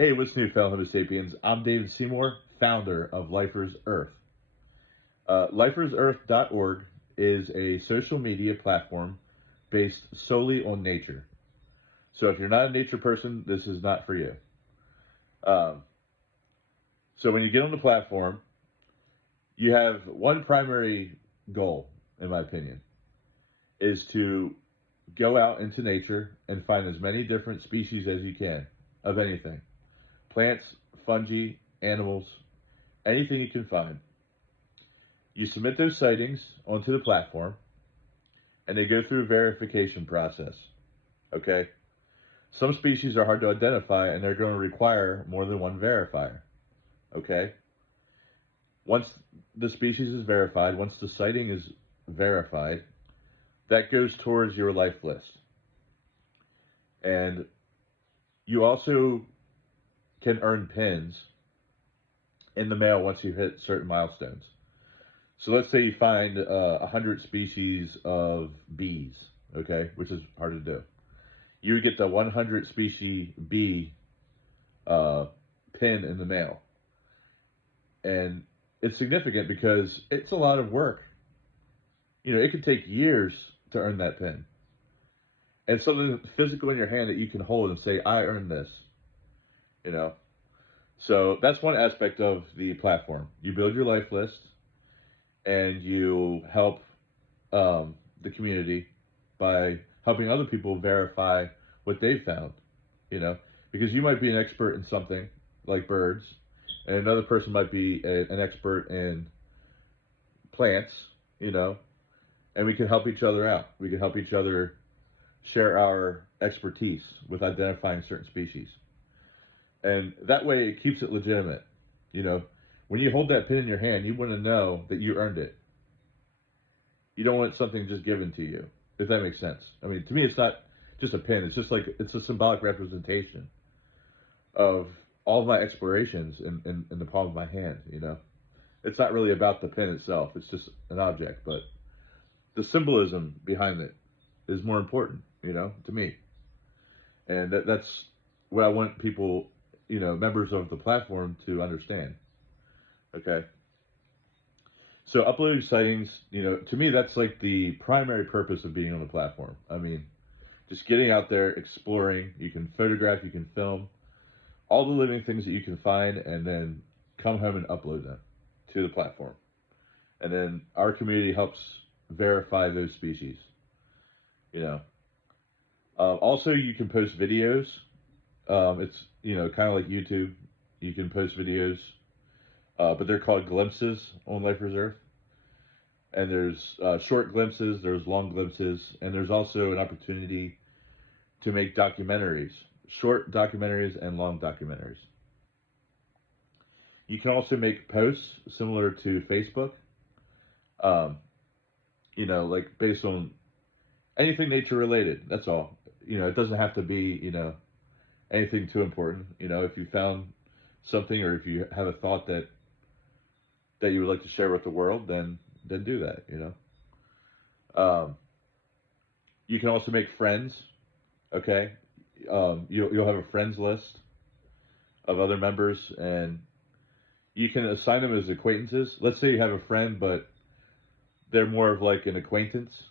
Hey, what's new, fellow Homo sapiens? I'm David Seymour, founder of Lifers Earth. LifersEarth.org is a social media platform based solely on nature. So if you're not a nature person, this is not for you. Um, so when you get on the platform, you have one primary goal, in my opinion, is to go out into nature and find as many different species as you can of anything. Plants, fungi, animals, anything you can find. You submit those sightings onto the platform and they go through a verification process. Okay? Some species are hard to identify and they're going to require more than one verifier. Okay? Once the species is verified, once the sighting is verified, that goes towards your life list. And you also can earn pins in the mail once you hit certain milestones. So let's say you find 100 species of bees, okay, which is hard to do. You would get the 100 species bee pin in the mail. And it's significant because it's a lot of work. You know, it could take years to earn that pin. And something physical in your hand that you can hold and say, I earned this, you know. So that's one aspect of the platform. You build your life list and you help the community by helping other people verify what they found, you know, because you might be an expert in something like birds, and another person might be an expert in plants, you know, and we can help each other out. We can help each other share our expertise with identifying certain species. And that way it keeps it legitimate. You know, when you hold that pin in your hand, you want to know that you earned it. You don't want something just given to you, if that makes sense. I mean, to me, it's not just a pin. It's just like, it's a symbolic representation of all of my explorations in the palm of my hand, you know? It's not really about the pin itself. It's just an object, but the symbolism behind it is more important, you know, to me. And that's what I want people, you know, members of the platform to understand. Okay. So uploading sightings, you know, to me, that's like the primary purpose of being on the platform. I mean, just getting out there, exploring. You can photograph, you can film all the living things that you can find, and then come home and upload them to the platform. And then our community helps verify those species. You know, also you can post videos. It's, you know, kind of like YouTube. You can post videos, but they're called glimpses on Lifers Earth. And there's short glimpses, there's long glimpses, and there's also an opportunity to make documentaries, short documentaries and long documentaries. You can also make posts similar to Facebook, um, you know, like based on anything nature related. That's all. You know, it doesn't have to be, you know, anything too important. You know, if you found something or if you have a thought that you would like to share with the world, then do that. You know, um, you can also make friends. Okay, you'll have a friends list of other members, and you can assign them as acquaintances. Let's say you have a friend, but they're more of like an acquaintance,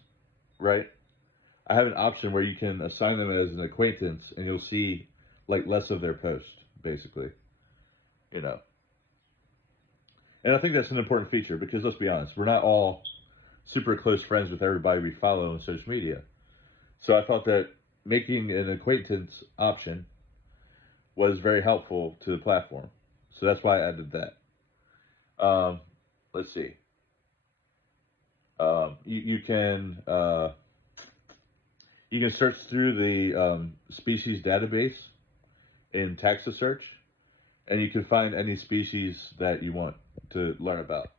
right? I have an option where you can assign them as an acquaintance, and you'll see like less of their post, basically. You know, and I think that's an important feature because let's be honest, we're not all super close friends with everybody we follow on social media. So I thought that making an acquaintance option was very helpful to the platform. So that's why I added that. Um, let's see. You you can search through the species database in text to search, and you can find any species that you want to learn about.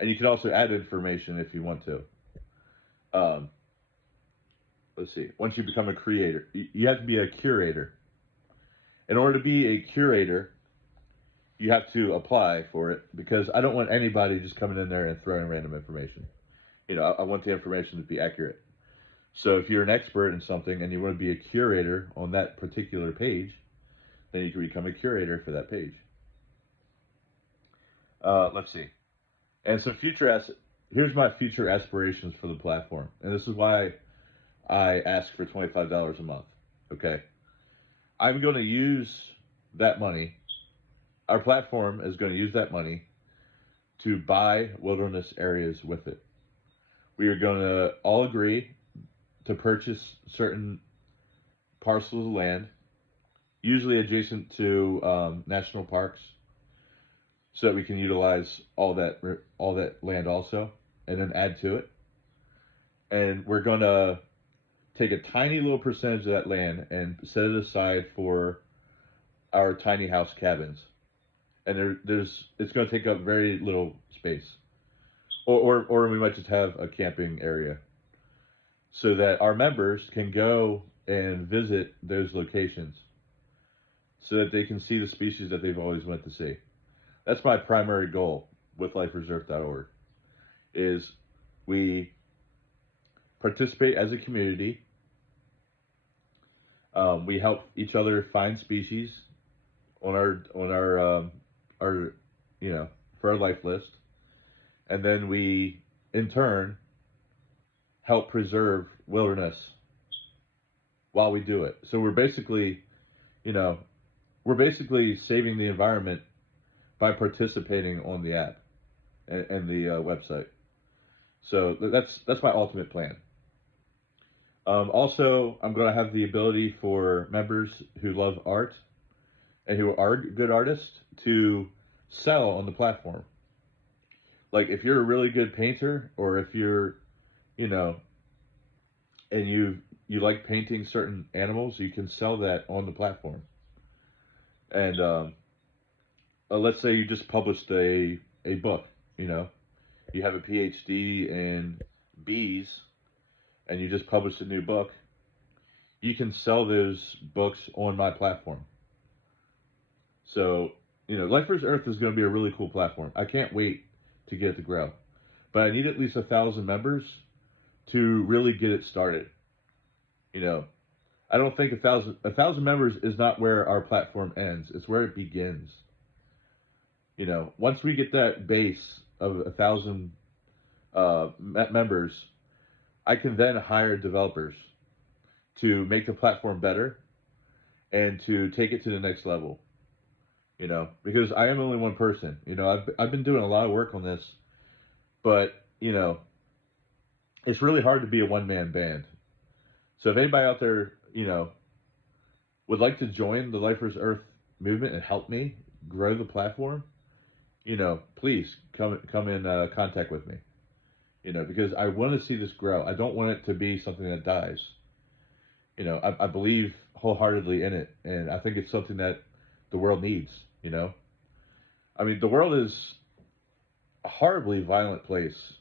And you can also add information if you want to. Um, let's see. Once you become a creator, you have to be a curator. In order to be a curator, you have to apply for it because I don't want anybody just coming in there and throwing random information. You know, I want the information to be accurate. So if you're an expert in something and you want to be a curator on that particular page, then you can become a curator for that page. Let's see. And so here's my future aspirations for the platform. And this is why I ask for $25 a month. Okay. I'm going to use that money. Our platform is going to use that money to buy wilderness areas with it. We are going to all agree to purchase certain parcels of land, usually adjacent to national parks, so that we can utilize all that land also, and then add to it. And we're going to take a tiny little percentage of that land and set it aside for our tiny house cabins. And it's going to take up very little space, or we might just have a camping area, so that our members can go and visit those locations, so that they can see the species that they've always wanted to see. That's my primary goal with LifeReserve.org. Is we participate as a community. We help each other find species on our for our life list, and then we in turn help preserve wilderness while we do it. So you know, we're basically saving the environment by participating on the app and the website. So that's my ultimate plan. Also, I'm going to have the ability for members who love art and who are good artists to sell on the platform. Like if you're a really good painter, or if you're, you know, and you like painting certain animals, you can sell that on the platform. And let's say you just published a book, you know, you have a PhD in bees, and you just published a new book. You can sell those books on my platform. So, Lifers Earth is going to be a really cool platform. I can't wait to get it to grow. But I need at least 1,000 members to really get it started. I don't think 1,000 members is not where our platform ends. It's where it begins. Once we get that base of 1,000 members, I can then hire developers to make the platform better and to take it to the next level. Because I am only one person. I've been doing a lot of work on this, but it's really hard to be a one-man band. So if anybody out there, would like to join the Lifers Earth movement and help me grow the platform, please come in contact with me. Because I want to see this grow. I don't want it to be something that dies. I believe wholeheartedly in it, and I think it's something that the world needs. I mean, the world is a horribly violent place.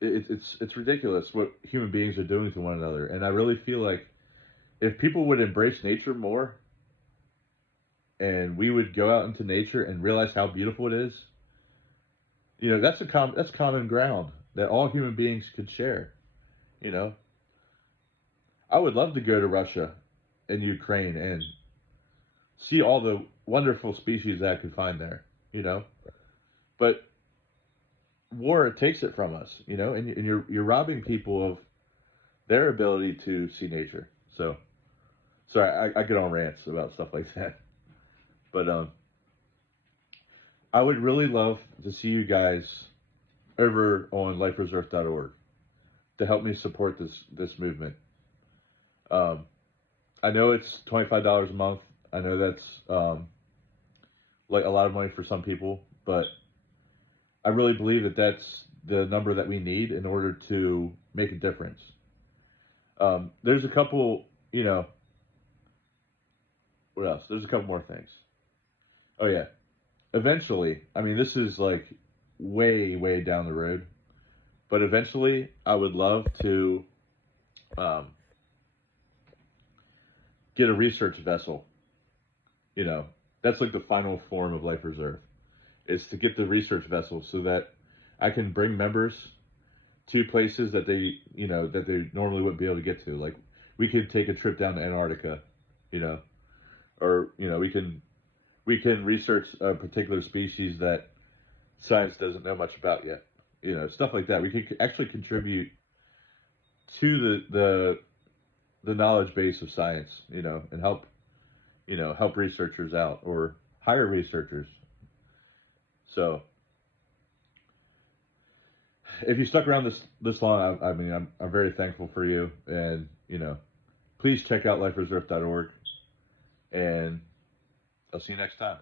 It's ridiculous what human beings are doing to one another, and I really feel like if people would embrace nature more, and we would go out into nature and realize how beautiful it is, that's common ground that all human beings could share. I would love to go to Russia and Ukraine and see all the wonderful species that I could find there, but war takes it from us, and you're robbing people of their ability to see nature. So, sorry, I get on rants about stuff like that, but I would really love to see you guys over on lifereserve.org to help me support this movement. I know it's $25 a month. I know that's like a lot of money for some people, but I really believe that that's the number that we need in order to make a difference. There's a couple, what else? There's a couple more things. Oh yeah. Eventually, I mean, this is like way, way down the road, but eventually I would love to get a research vessel. That's like the final form of Life Reserve, is to get the research vessel so that I can bring members to places that they normally wouldn't be able to get to. Like we could take a trip down to Antarctica you know, or we can research a particular species that science doesn't know much about yet. Stuff like that. We could actually contribute to the knowledge base of science, and help researchers out or hire researchers. So if you stuck around this long, I mean, I'm very thankful for you, and please check out lifereserve.org, and I'll see you next time.